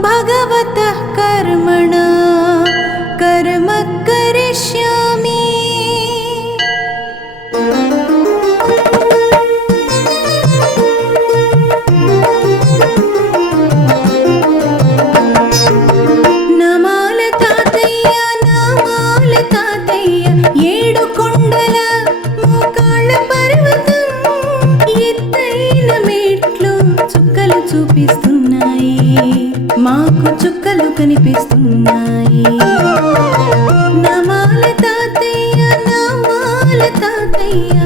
भगवतः कर्मणा। కనిపిస్తున్నాయి. మాకు చుక్కలు కనిపిస్తున్నాయి. నమాలి తాతయ్య నమాలి తాతయ్య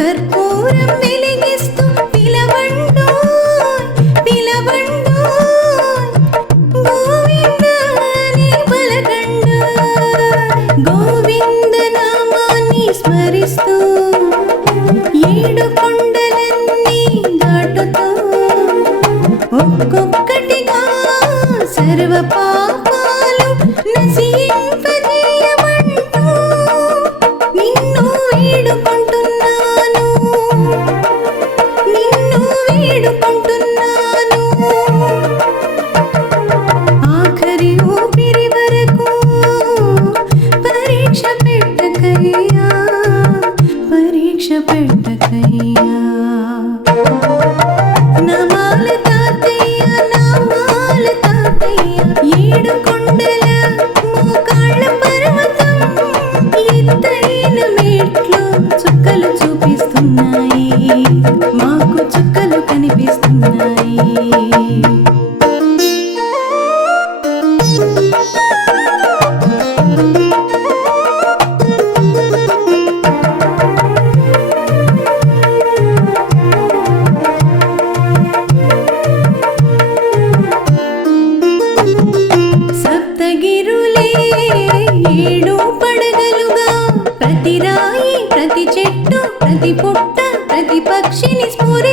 కర్పూరం వెలిగిస్తూ పిలవండు పిలవండు. గోవిందని పలకండు గోవింద ఒక్కొక్కటిగా సర్వపా ഇഷ്ടപ്പെട്ട കൈ ప్రతి రాయి ప్రతి చెట్టు ప్రతి పుట్ట ప్రతి పక్షిని స్ఫూరి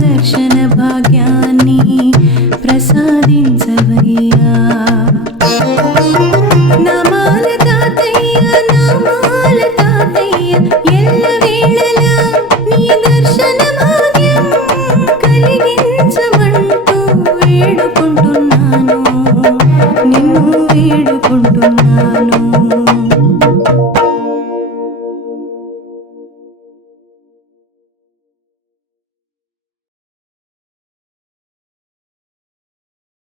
దర్శన భాగ్యాన్ని ప్రసాదించవయ్యా నమాల తాతయ్య నమాల తాతయ్య ఎల్ల వేళలా నీ దర్శన భాగ్యం కలిగించమంటూ వేడుకుంటున్నాను నిన్ను వేడుకుంటున్నాను